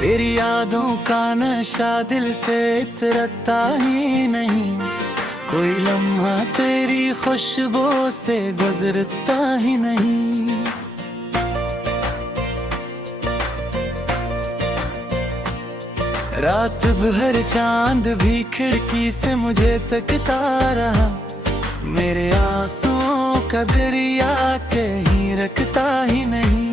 तेरी यादों का नशा दिल से उतरता ही नहीं, कोई लम्हा तेरी खुशबू से गुजरता ही नहीं। रात भर चांद भी खिड़की से मुझे तकता रहा, मेरे आंसुओं का दरिया कहीं रखता ही नहीं।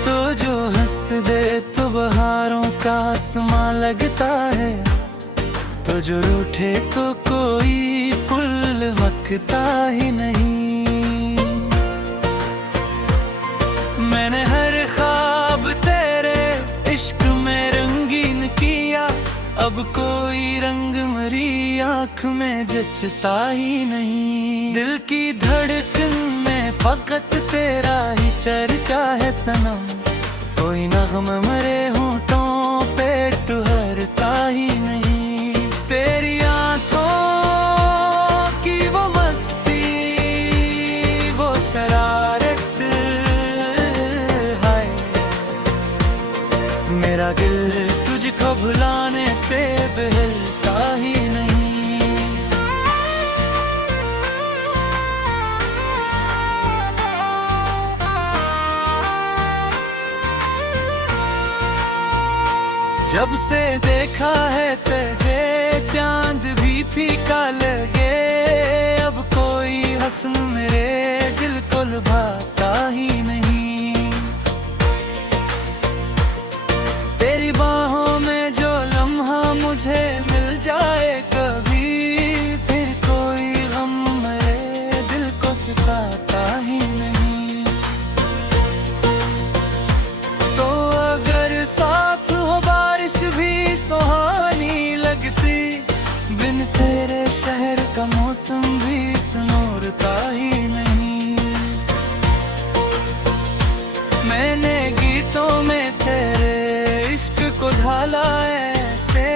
तो जो हंस दे तो बहारों का आसमां लगता है, तो जो रूठे तो कोई फूल वकता ही नहीं। मैंने हर ख्वाब तेरे इश्क में रंगीन किया, अब कोई रंग मेरी आँख में जचता ही नहीं। दिल की धड़कन में फकत तेरा ही चर्चा है सनम, कोई नग़्मा मेरे होठों पे ठहरता ही नहीं। तेरी आँखों की वो मस्ती, वो शरारत है, मेरा दिल तुझको भुलाने से बहलता ही नहीं। जब से देखा है तुझे चांद भी फीका लगे, अब कोई हस्न मेरे दिल को लुभाता ही नहीं। तेरी बाहों में जो लम्हा मुझे मिल जाए कभी, फिर कोई गम मेरे दिल को सताता ही नहीं। तो अगर साथ हो बारिश भी सुहानी लगती, बिन तेरे शहर का मौसम भी सुनूरता ही नहीं। मैंने गीतों में तेरे इश्क को ढाला ऐसे,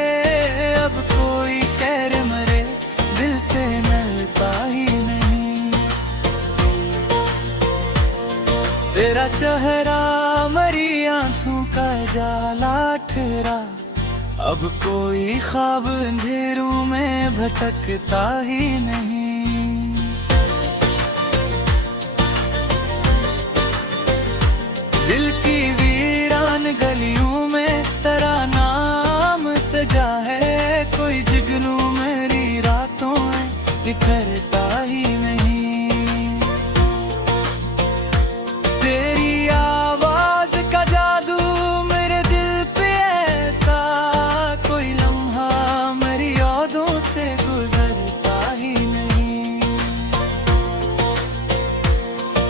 अब कोई शेर मेरे दिल से मिलता ही नहीं। तेरा चेहरा मेरी आंखों का जाला ठहरा, अब कोई ख्वाब अंधेरों में भटकता ही नहीं। दिल की वीरान गलियों में तेरा नाम सजा है, कोई जुगनू मेरी रातों में बिखरता ही नहीं। तेरी आवाज का जादू मेरे दिल पे ऐसा, कोई लम्हा मेरी यादों से गुजरता ही नहीं।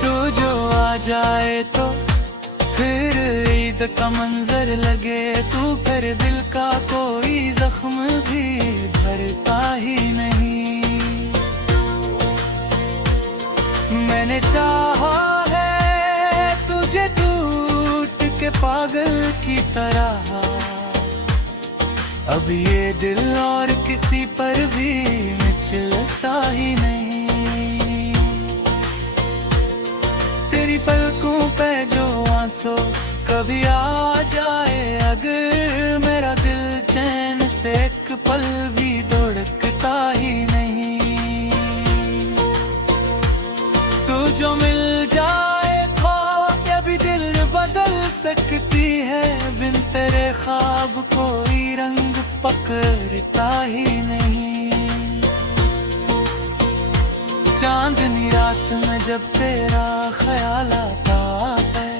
तू जो आ जाए तो फिर ईद का मंजर लगे, तू फिर दिल का कोई जख्म भी भरता ही नहीं। मैंने चाहा है तुझे टूट के पागल की तरह, अब ये दिल और किसी पर भी मिचलता ही नहीं। तेरी पलकों पे जो आंसू कभी आ जाए, अगर मेरा दिल चैन से एक पल भी धड़कता ही नहीं। तू जो मिल जाए तो ये भी दिल बदल सकती है, बिन तेरे ख्वाब कोई रंग पकड़ता ही नहीं। चांदनी रात में जब तेरा ख्याल आता है,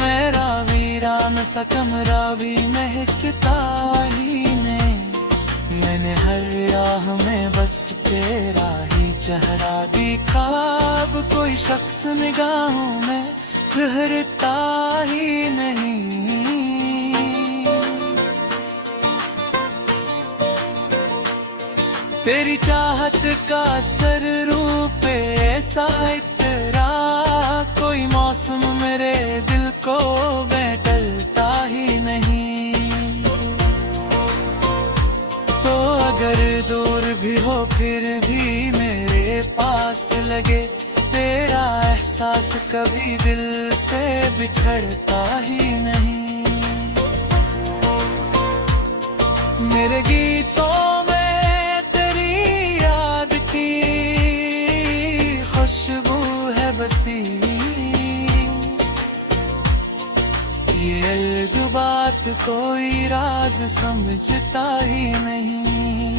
मेरा वीरान सा कमरा भी महकता ही नहीं। मैंने हर राह में बस तेरा ही चेहरा देखा, अब कोई शख्स निगाहों में ठहरता ही नहीं। तेरी चाहत का असर रूप ऐसा इतरा, कोई मौसम मेरे दिल को बैठलता ही नहीं। तो अगर दूर भी हो फिर भी मेरे पास लगे, तेरा एहसास कभी दिल से बिछड़ता ही नहीं। मेरे गीतों में तेरी याद की खुशबू है बसी। ये अलग बात कोई राज समझता ही नहीं।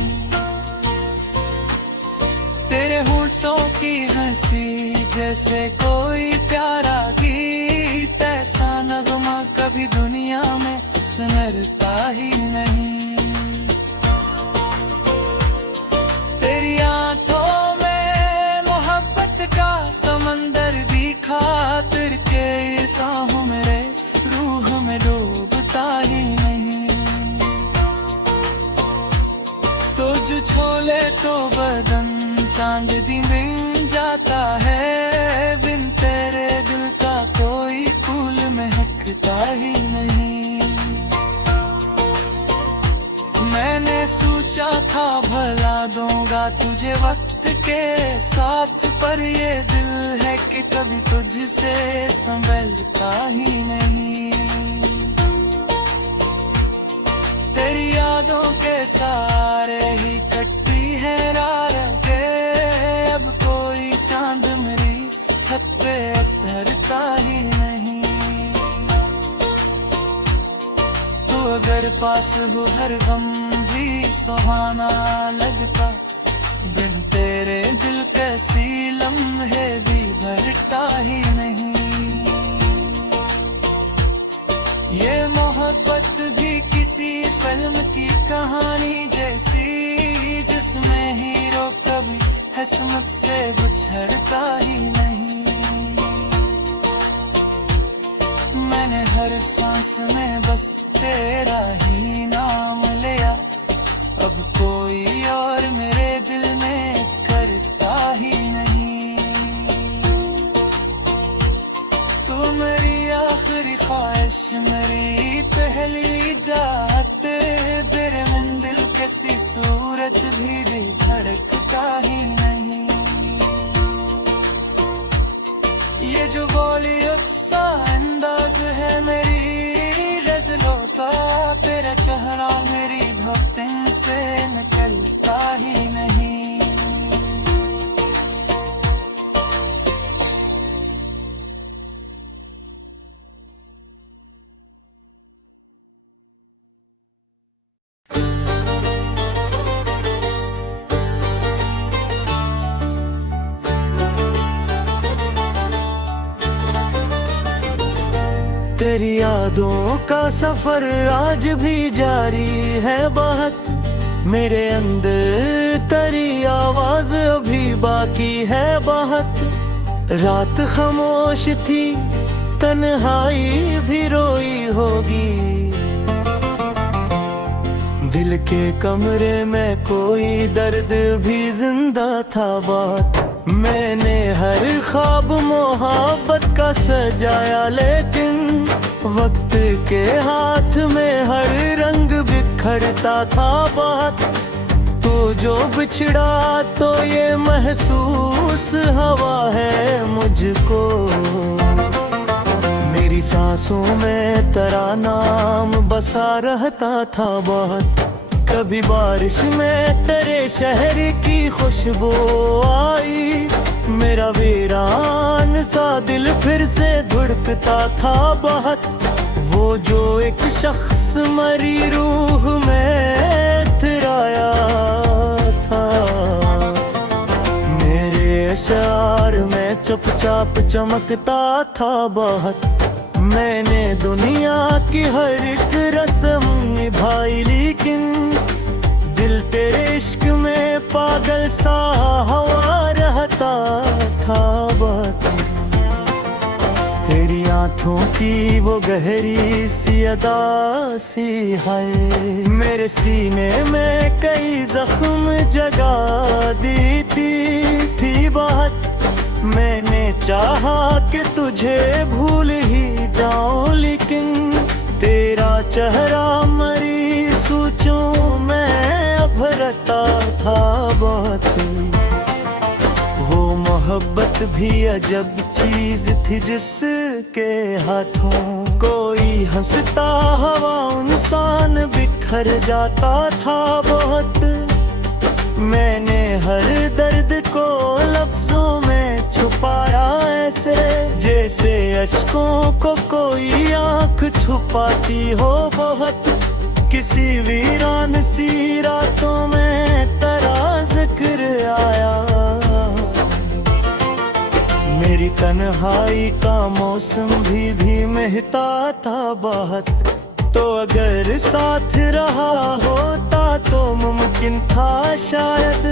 तेरे होठों की हंसी जैसे कोई प्यारा गीत, ऐसा नगमा कभी दुनिया में सुनता ही नहीं। तेरी आंखों में मोहब्बत का समंदर दिखा, खातिर के ये साहों मेरे रूह में डूबता ही नहीं। तुझ छोले तो बदन चांदनी बिन जाता है, बिन तेरे दिल का कोई फूल महकता ही नहीं। मैंने सोचा था भला दूंगा तुझे वक्त के साथ, पर ये दिल है कि कभी तुझसे संभलता ही नहीं। तेरी यादों के सारे ही कटती है रातें, अब कोई चांद मेरी छत पे उतरता ही नहीं। तू अगर पास हो हर गम भी सुहाना लगता, बिन तेरे दिल कैसी लम्हे भी भरता ही नहीं। ये मोहब्बत भी किसी फिल्म की कहानी जैसी, जिसमें हीरो कभी किस्मत से बिछड़ता ही नहीं। मैंने हर सांस में बस तेरा ही नाम लिया, अब कोई और मेरे दिल में करता ही नहीं। तू मेरी आखिरी ख्वाहिश, मेरी पहली जात, मेरे मन दिल किसी सूरत भी धड़कता ही नहीं। ये जो बोली उत्सा अंदाज है मेरी गजलों का, तेरा चेहरा मेरी धड़कन से निकलता ही नहीं। तेरी यादों का सफर आज भी जारी है बहुत, मेरे अंदर तेरी आवाज अभी बाकी है बहुत। रात खामोश थी, तन्हाई भी रोई होगी, दिल के कमरे में कोई दर्द भी जिंदा था बात। मैंने हर ख्वाब मोहब्बत का सजाया, लेकिन वक्त के हाथ में हर रंग बिखरता था बात। तो जो बिछड़ा तो ये महसूस हवा है मुझको, मेरी सांसों में तेरा नाम बसा रहता था बहुत। कभी बारिश में तेरे शहर की खुशबू आई, मेरा वीरान सा दिल फिर से धड़कता था बहुत। वो जो एक शख्स मरी रूह में इतराया था, मेरे अशार में चुपचाप चमकता था बहुत। मैंने दुनिया की हर एक रस्म निभाई, लेकिन दिल तेरे इश्क में पागल सा हवा रहता था बात। तेरी आंखों की वो गहरी सी अदा सी है, मेरे सीने में कई जख्म जगा दी थी बात। मैंने चाहा कि तुझे भूल ही जाऊं, लेकिन तेरा चेहरा मरी सोचों में अब रहता था बात। वो मोहब्बत भी अजब चीज थी जिसके हाथों कोई हंसता हवा इंसान बिखर जाता था बहुत। मैंने हर दर्द को लफ्जों में छुपाया ऐसे जैसे अश्कों को कोई आंख छुपाती हो बहुत। किसी वीरान सी रातों में तेरा जिक्र आया, मेरी तन्हाई का मौसम भी महता था बहुत। तो अगर साथ रहा होता तो मुमकिन था शायद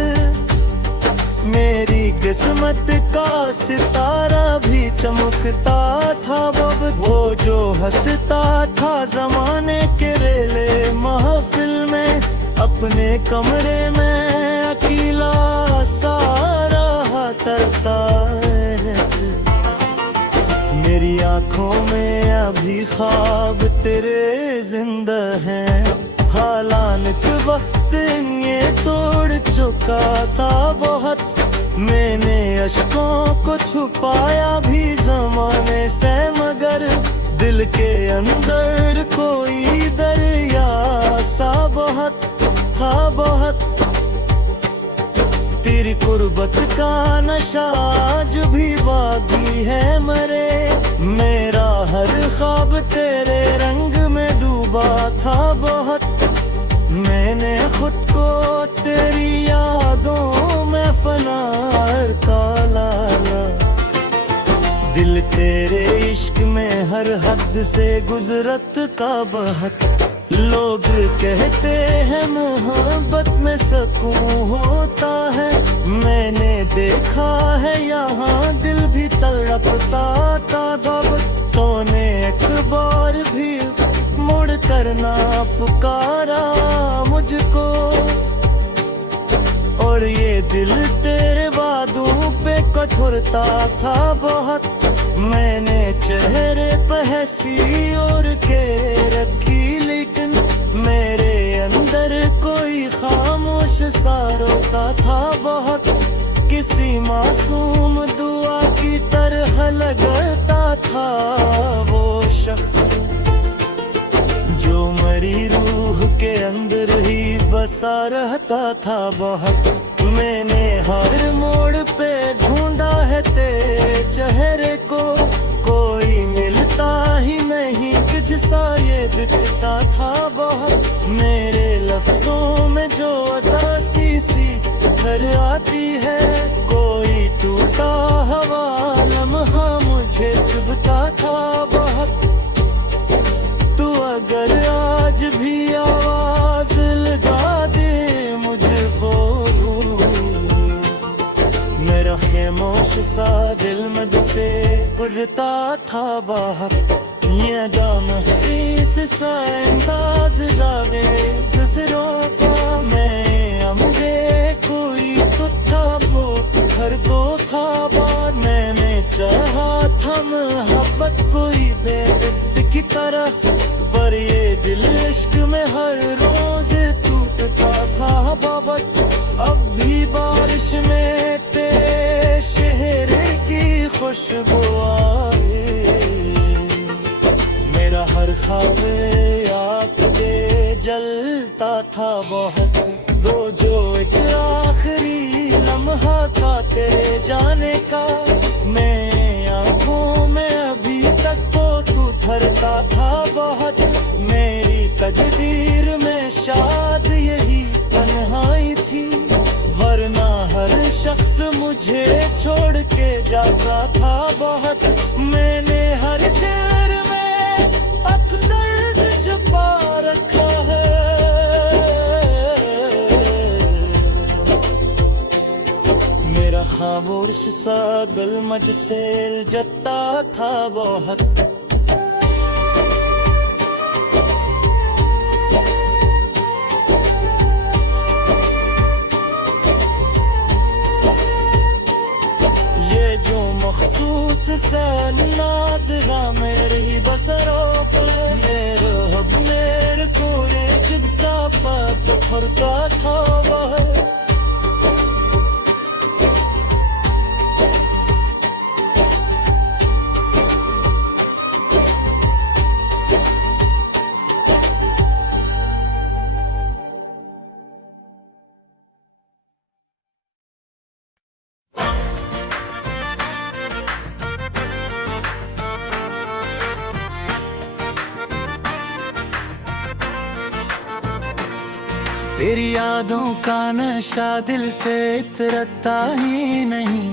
मेरी किस्मत का सितारा भी चमकता था बहुत। वो जो हंसता था जमाने के रेले महफिल में, अपने कमरे में अकेला सारा तरता है। मेरी आंखों में अभी ख्वाब तेरे जिंदा हैं। हालांकि वक्त ये तोड़ चुका था बहुत। मैंने अश्कों को छुपाया भी जमाने से, मगर दिल के अंदर कोई दरिया सा बहुत था बहुत। तेरी कुर्बत का नशा आज भी बाकी है मरे। मेरा हर ख्वाब तेरे रंग में डूबा था बहुत। मैंने खुद को तेरी यादों में फना का लाला। दिल तेरे इश्क में हर हद से गुजरत का बहुत। लोग कहते हैं मोहब्बत में सुकून होता है, मैंने देखा है यहाँ दिल भी तड़पता था बहुत। तूने एक बार भी मुड़ कर ना पुकारा मुझको, और ये दिल तेरे वादों पे कठोरता था बहुत। मैंने चेहरे पे हंसी और के रखी, लेकिन मेरे अंदर कोई खामोश सा रोता था बहुत। किसी मासूम दुआ की तरह लगता था वो शख्स जो मरी रूह के अंदर ही बसा रहता था बहुत। मैंने हर मोड़ पे ढूंढा है तेरे चेहरे को, कोई मिलता ही नहीं जिसा ये दिखता था बहुत। मेरे लफ्जों में जो उदासी सी घर आती है, कोई टूटा हवा लम्हा मुझे चुभता था बहुत। तू अगर आज भी आवाज लगा दे मुझको, मेरा खामोश सा दिल मुझसे उड़ता था बहुत। ये दामहीस सा अंदाज जाने दूसरों का, मैं अमगे कोई तो था वो घर तो था बाद। मैंने चाहा था मोहब्बत कोई बेदर्द की तरह, पर ये दिल इश्क में हर रोज टूटता था बहुत। अब भी बारिश में तेरे शहर की खुशबू आए, मेरा हर ख्वाब याद दे जलता था बहुत। वो जो एक आखिरी लम्हा था तेरे जाने का, मैं आंखों में अभी तक वो तू धरता था बहुत। मेरी तकदीर में शायद यही तन्हाई थी, वरना हर शख्स मुझे छोड़ के जाता था बहुत। मैंने हर शहर में अब दर्द छुपा रखा है, मेरा खामोश सा दिल मुझसे जता था बहुत। मखसूस से नाज़रा मेरी बसरों पे, मेरे कोरे चिपका पाप फरता था वह। तेरी यादों का नशा दिल से उतरता ही नहीं,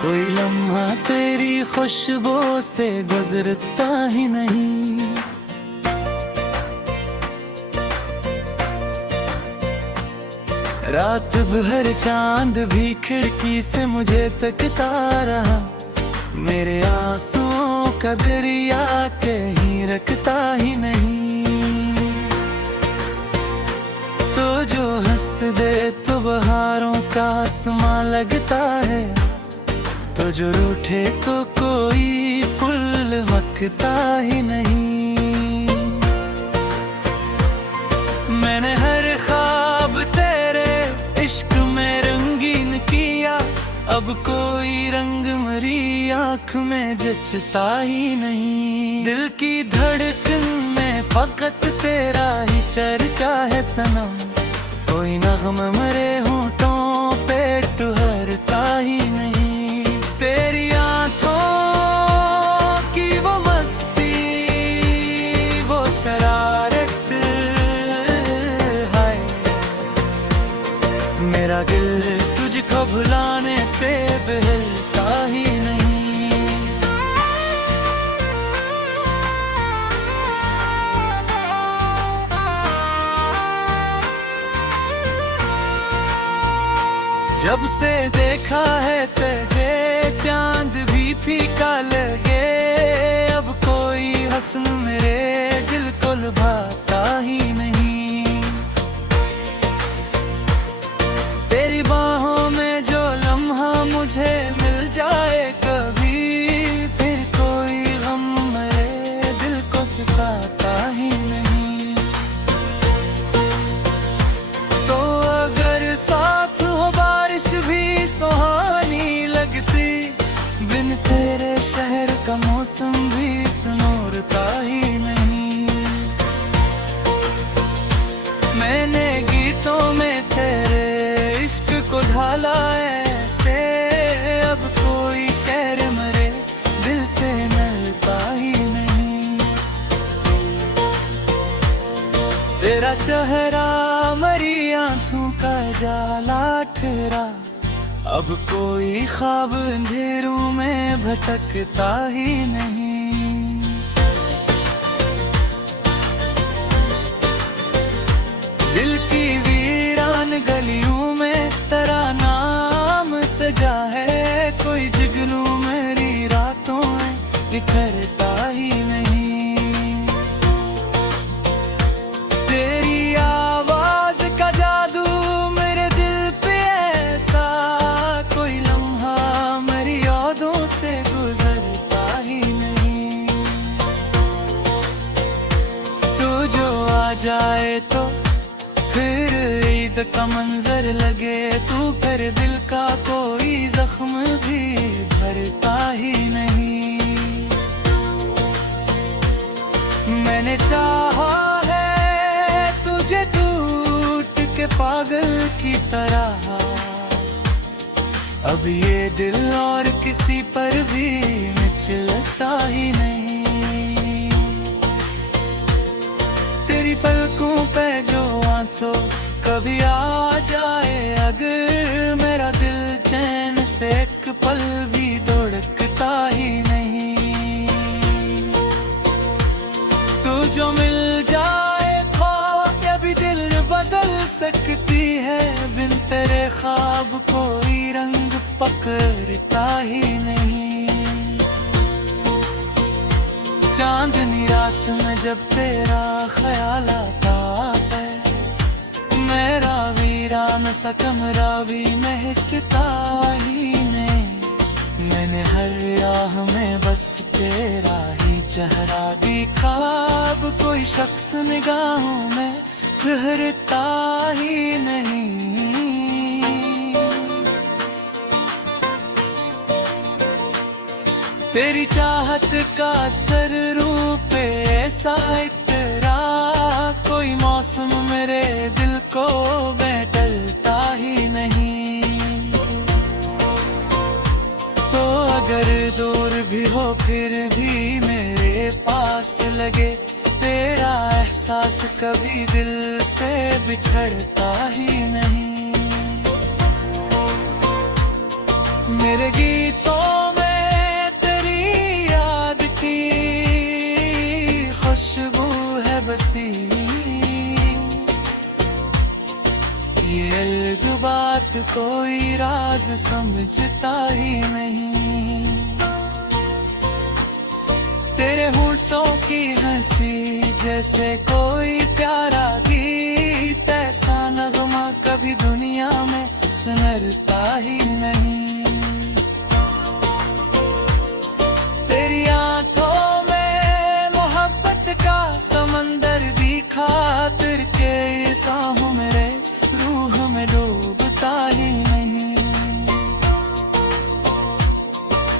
कोई लम्हा तेरी खुशबू से गुजरता ही नहीं। रात भर चांद भी खिड़की से मुझे तकता रहा, मेरे आंसुओं का दरिया कहीं रखता ही नहीं। तो जो हंस दे तो बहारों का आसमां लगता है, तो जो रूठे को कोई फूल वकता ही नहीं। मैंने हर ख्वाब तेरे इश्क में रंगीन किया, अब कोई रंग मेरी आँख में जचता ही नहीं। दिल की धड़कन में फकत तेरा ही चर्चा है सनम, कोई नग़्मा मेरे होठों पे ठहरता ही नहीं। तेरी आँखों की वो मस्ती, वो शरारत, हाय मेरा दिल तुझको भुलाने से बहलता ही नहीं। जब से देखा है तुझे चांद भी फीका लगे, अब कोई हसन मेरे दिल को लुभाता ही नहीं। तेरी बाहों में जो लम्हा मुझे मिल जाए कभी, फिर कोई गम मेरे दिल को सताता ही नहीं। तो अगर साथ हो बारिश भी सुहानी लगती, बिन तेरे शहर का मौसम भी सुनूरता ही नहीं। मैंने गीतों में तेरे इश्क को ढाला ऐसे, अब कोई शेर मेरे दिल से मिलता ही नहीं। तेरा चेहरा मरी आंखों का जाला ठहरा, अब कोई ख्वाब अंधेरों में भटकता ही नहीं। दिल की वीरान गलियों में तेरा नाम सजा है, कोई जुगनू मेरी रातों में बिखरता ही नहीं। तेरी आवाज का जादू मेरे दिल पे ऐसा, कोई लम्हा मेरी यादों से गुजरता ही नहीं। तू जो आ जाए तो फिर ईद का मंजर लगे, तू फिर दिल का कोई जख्म भी भरता ही नहीं। मैंने चाहा है तुझे टूट के पागल की तरह, अब ये दिल और किसी पर भी मिचलता ही नहीं। तेरी पलकों पे जो आंसू कभी आ जाए, अगर मेरा दिल चैन से एक पल भी धड़कता ही नहीं। तू जो मिल जाए ख्वाब या भी दिल बदल सकती है, बिन तेरे ख्वाब कोई रंग पकड़ता ही नहीं। चांदनी रात में जब तेरा ख्याल आता है, मेरा वीरान सा कमरा भी महकता ही नहीं। मैंने हर राह में बस तेरा ही चेहरा देखा, अब कोई शख्स निगाहों में ठहरता ही नहीं। तेरी चाहत का असर रूप ऐसा इतरा, कोई मौसम मेरे दिल को बैठलता ही नहीं। तो अगर दूर भी हो फिर भी मेरे पास लगे, तेरा एहसास कभी दिल से बिछड़ता ही नहीं। मेरे गीतों में तेरी याद की खुशबू है बसी, ये अलग बात कोई राज समझता ही नहीं। तेरे होठों की हंसी जैसे कोई प्यारा गीत, ऐसा नगमा कभी दुनिया में सुनरता ही नहीं। तेरी आंखों में मोहब्बत का समंदर दिखा, तेरे के साहों मेरे रूह में डूबता ही नहीं।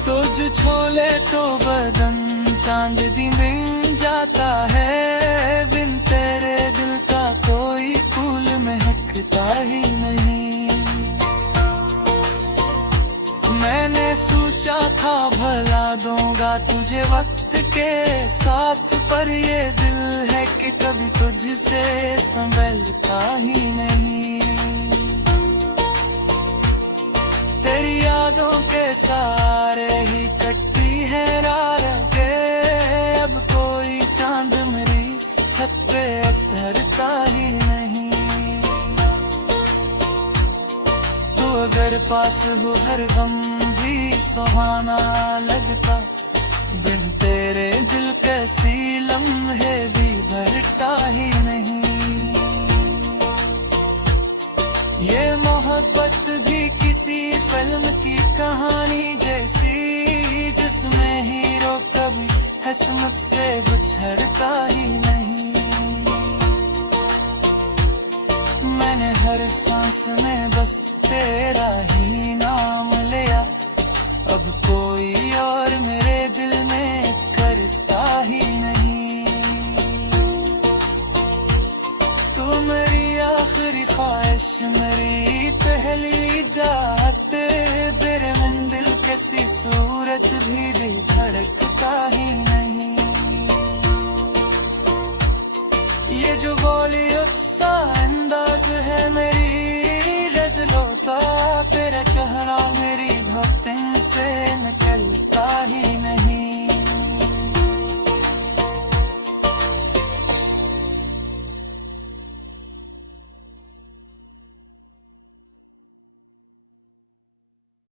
तुझ छोले तो बदन चांद दी बिन जाता है, बिन तेरे दिल का कोई फूल महकता ही नहीं। मैंने सोचा था भला दूंगा तुझे वक्त के साथ, पर ये दिल है कि कभी तुझसे संभलता ही नहीं। तेरी यादों के सारे ही कटती है रातें, अब कोई चांद मेरी छत पे उतरता ही नहीं। तू अगर पास हो हर गम भी सुहाना लगता, बिन तेरे दिल कैसी लम्हे भी भरता ही नहीं। ये मोहब्बत भी किसी फिल्म की कहानी जैसी, जिसमें हीरो कभी हसमत से बिछड़ता ही नहीं। मैंने हर सांस में बस तेरा ही नाम लिया, अब कोई और मेरे दिल में करता ही नहीं। तू मेरी आखिरी ख्वाहिश, मेरी पहली जात, तेरे मंदिर कैसी सूरत भी दिल धड़कता ही नहीं। ये जो बोली उत्सा अंदाज है मेरी गजलों का, तेरा चेहरा मेरी धड़कन से निकलता ही नहीं।